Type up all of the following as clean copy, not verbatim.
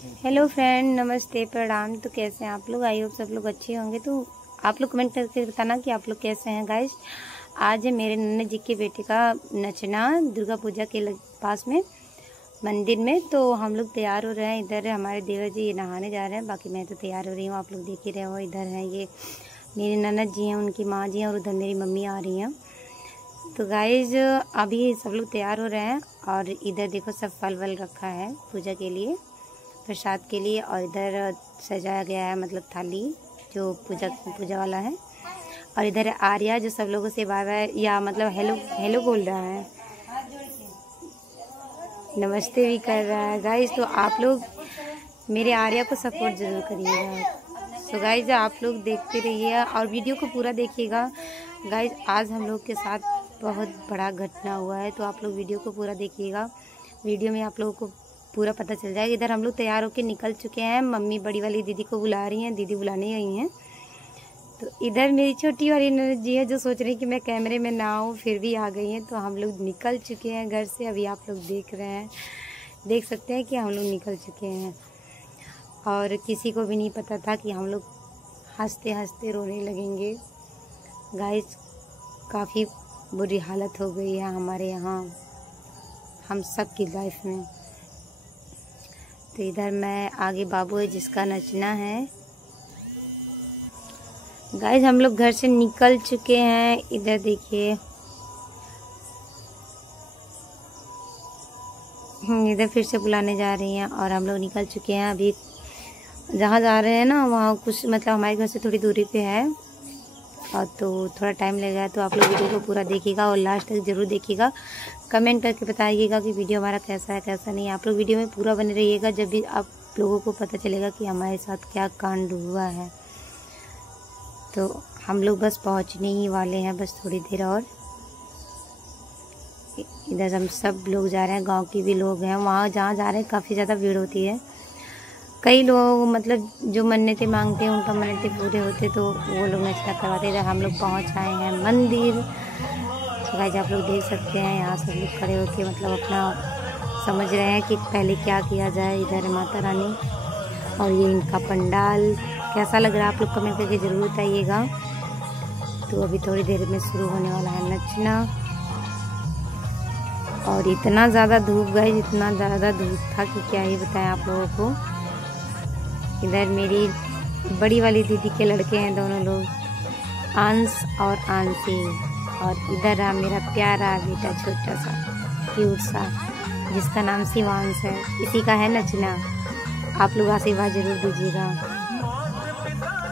Hello friend, नमस्ते, प्रणाम। तो कैसे हैं आप लोग? आई होप सब लोग अच्छे होंगे। तो आप लोग कमेंट करके बताना कि आप लोग कैसे हैं गाइस। आज है मेरे नन्ना जी के बेटे का नचना दुर्गा पूजा के पास में मंदिर में। तो हम लोग तैयार हो रहे हैं। इधर हमारे देवर जी ये नहाने जा रहे हैं, बाकी मैं तो तैयार हो रही हूँ। आप लोग देख ही रहे हो। इधर हैं ये मेरी ननद जी हैं, उनकी माँ जी हैं, और उधर मेरी मम्मी आ रही हैं। तो गाइज अभी सब लोग तैयार हो रहे हैं और इधर देखो सब फल वल रखा है पूजा के लिए, प्रसाद के लिए। और इधर सजाया गया है मतलब थाली जो पूजा वाला है। और इधर आर्या जो सब लोगों से बाय बाय या मतलब हेलो हेलो बोल रहा है, नमस्ते भी कर रहा है गाइज। तो आप लोग मेरे आर्या को सपोर्ट ज़रूर करिएगा। तो गाइज आप लोग देखते रहिए और वीडियो को पूरा देखिएगा। गाइज आज हम लोग के साथ बहुत बड़ा घटना हुआ है, तो आप लोग वीडियो को पूरा देखिएगा। वीडियो में आप लोगों को पूरा पता चल जाएगा। इधर हम लोग तैयार होकर निकल चुके हैं। मम्मी बड़ी वाली दीदी को बुला रही हैं, दीदी बुलाने गई हैं। तो इधर मेरी छोटी वाली ननद जी है जो सोच रही कि मैं कैमरे में ना आऊँ, फिर भी आ गई हैं। तो हम लोग निकल चुके हैं घर से। अभी आप लोग देख रहे हैं, देख सकते हैं कि हम लोग निकल चुके हैं। और किसी को भी नहीं पता था कि हम लोग हंसते हंसते रोने लगेंगे। गाइस काफ़ी बुरी हालत हो गई है हमारे यहाँ, हम सब की लाइफ में। तो इधर मैं आगे बाबू है जिसका नचना है। गाइस हम लोग घर से निकल चुके हैं। इधर देखिए, इधर फिर से बुलाने जा रही हैं और हम लोग निकल चुके हैं। अभी जहाँ जा रहे हैं ना वहाँ कुछ मतलब हमारे घर से थोड़ी दूरी पे है और तो थोड़ा टाइम लगेगा। तो आप लोग वीडियो को पूरा देखिएगा और लास्ट तक ज़रूर देखिएगा। कमेंट करके बताइएगा कि वीडियो हमारा कैसा है कैसा नहीं। आप लोग वीडियो में पूरा बने रहिएगा, जब भी आप लोगों को पता चलेगा कि हमारे साथ क्या कांड हुआ है। तो हम लोग बस पहुंचने ही वाले हैं, बस थोड़ी देर और। इधर हम सब लोग जा रहे हैं, गांव के भी लोग हैं। वहाँ जहाँ जा रहे हैं काफ़ी ज़्यादा भीड़ होती है। कई लोग मतलब जो मन्नतें मांगते हैं उनका मन्नतें पूरे होते तो वो लोग नचना करवाते। इधर हम लोग पहुँच आए हैं मंदिर। तो गाइस आप लोग देख सकते हैं यहाँ सब लोग खड़े होकर मतलब अपना समझ रहे हैं कि पहले क्या किया जाए। इधर माता रानी और ये इनका पंडाल कैसा लग रहा है आप लोग कमेंट करके ज़रूर बताइएगा। तो अभी थोड़ी देर में शुरू होने वाला है नचना। और इतना ज़्यादा धूप गई, इतना ज़्यादा धूप था कि क्या ही बताएं आप लोगों को। इधर मेरी बड़ी वाली दीदी के लड़के हैं दोनों लोग, अंश और आंसी। और इधर रहा मेरा प्यारा बेटा छोटा सा क्यूट सा जिसका नाम शिवांश है। इसी का है नचना। आप लोग आशीर्वाद जरूर दीजिएगा।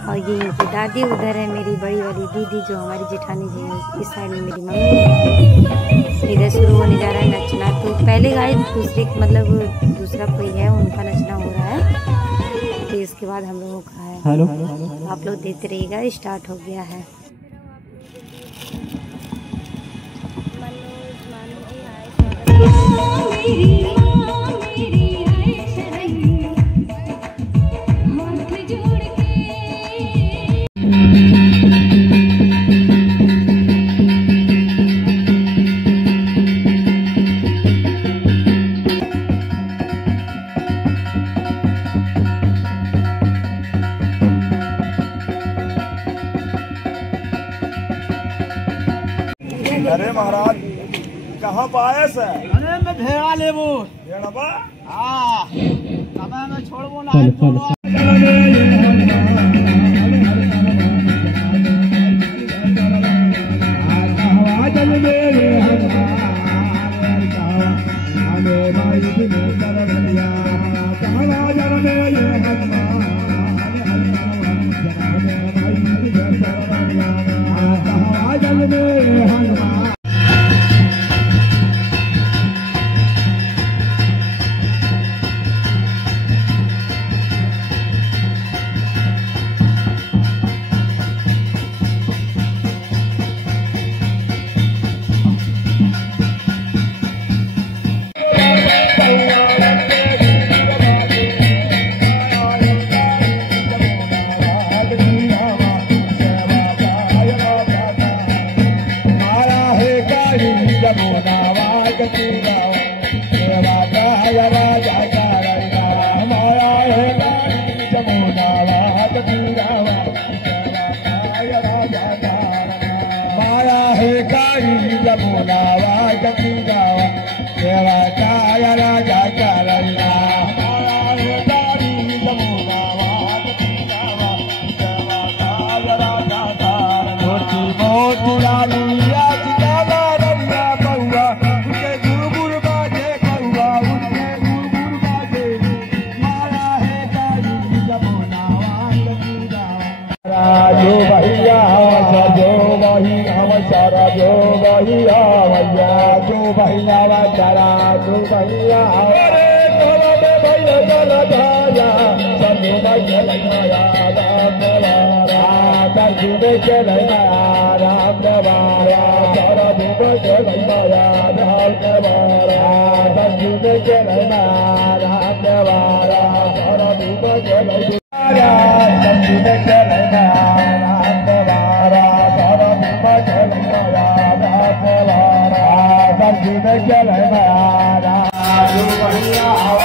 और ये इनकी दादी, उधर है मेरी बड़ी वाली दीदी जो हमारी जेठानी जी है। इस साइड में मेरी मम्मी। इधर शुरू होने जा रहा है नचना। तो पहले गाइस दूसरा कोई है उनका नचना हो रहा है, तो इसके बाद हम लोगों का है। हेलो आप लोग देखते रहिएगा, स्टार्ट हो गया है। अरे महाराज कहाँ पायस है? अरे मैं भेड़ा लेबो। भेड़ा बा? हाँ, अब मैं छोड़बो ना है छोड़ो। जो भैया भैया जो भैया बचारा जो भैया अरे भैया चल जाया संगे चलया राम बारा संगे चलया राम बारा सारा दिन चलया राम बारा संगे चलया राम बारा सारा दिन चलया संगे चलया राम बारा सारा दिन चलया राम बारा संगे चलया राम भैया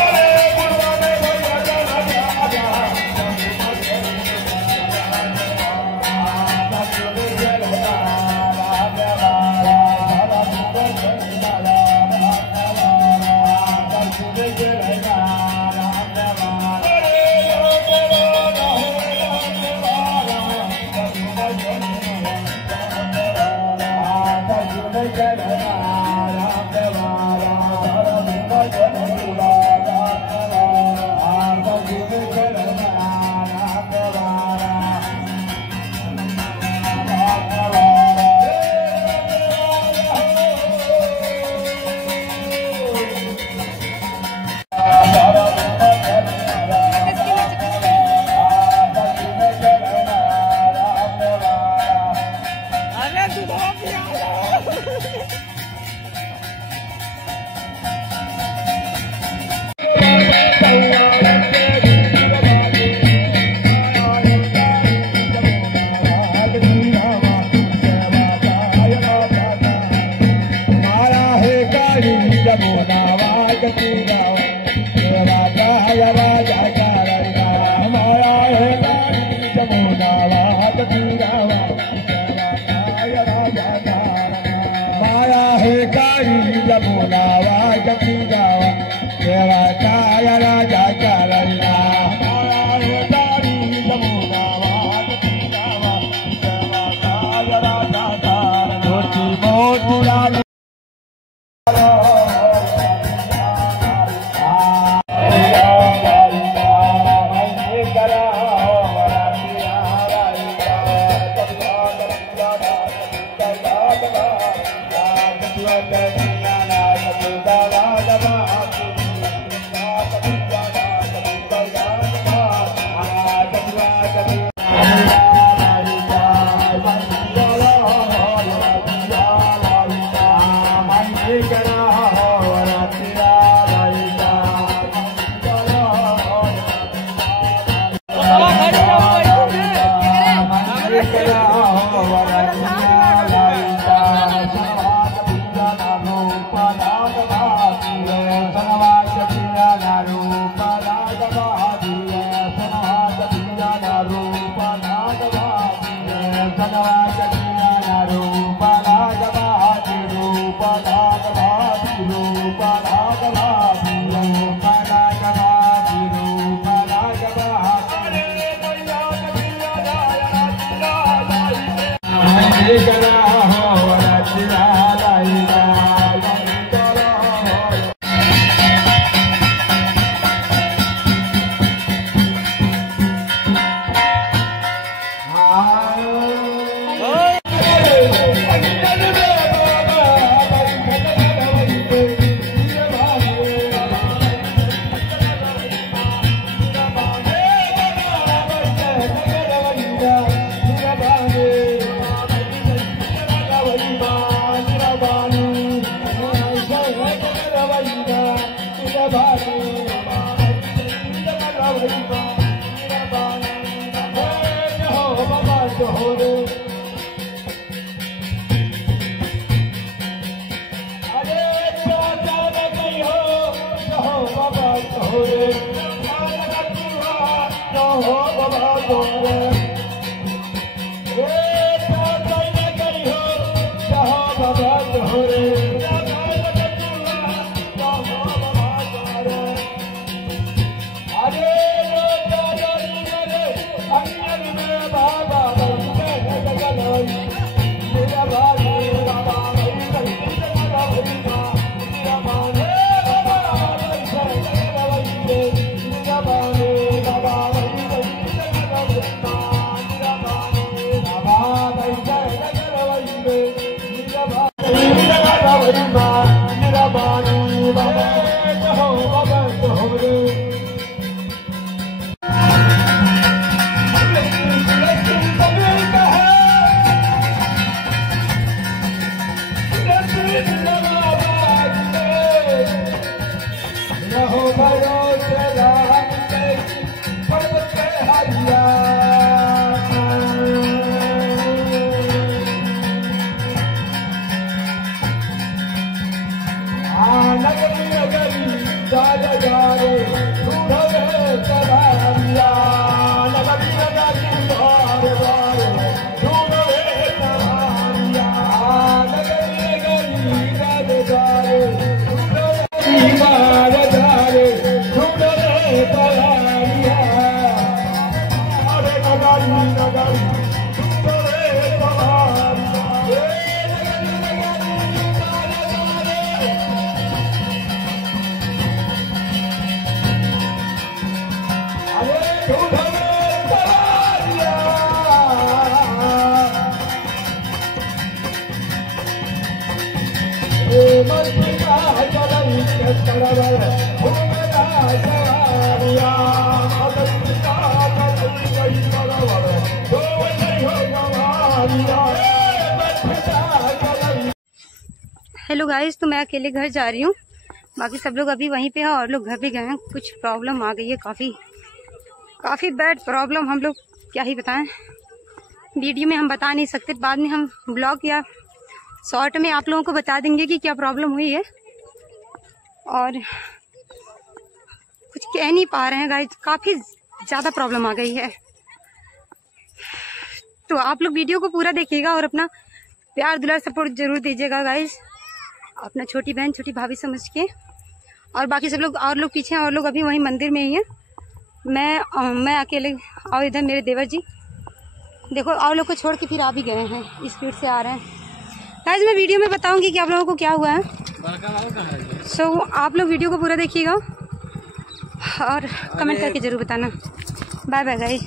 हेलो गाइस, तो मैं अकेले घर जा रही हूँ, बाकी सब लोग अभी वहीं पे हैं और लोग घर पे गए हैं। कुछ प्रॉब्लम आ गई है, काफ़ी बैड प्रॉब्लम। हम लोग क्या ही बताएं, वीडियो में हम बता नहीं सकते, बाद में हम ब्लॉग या शॉर्ट में आप लोगों को बता देंगे कि क्या प्रॉब्लम हुई है। और कुछ कह नहीं पा रहे हैं गाइस, काफ़ी ज़्यादा प्रॉब्लम आ गई है। तो आप लोग वीडियो को पूरा देखिएगा और अपना प्यार दुलार सपोर्ट जरूर दीजिएगा गाइस, अपना छोटी बहन छोटी भाभी समझ के। और बाकी सब लोग और लोग पीछे हैं और लोग अभी वहीं मंदिर में ही हैं। मैं अकेले, और इधर मेरे देवर जी देखो, और लोग को छोड़ के फिर आ भी गए हैं, स्पीड से आ रहे हैं। गाइस मैं वीडियो में बताऊंगी कि आप लोगों को क्या हुआ है। सो आप लोग वीडियो को पूरा देखिएगा और कमेंट करके जरूर बताना। Bye bye guys.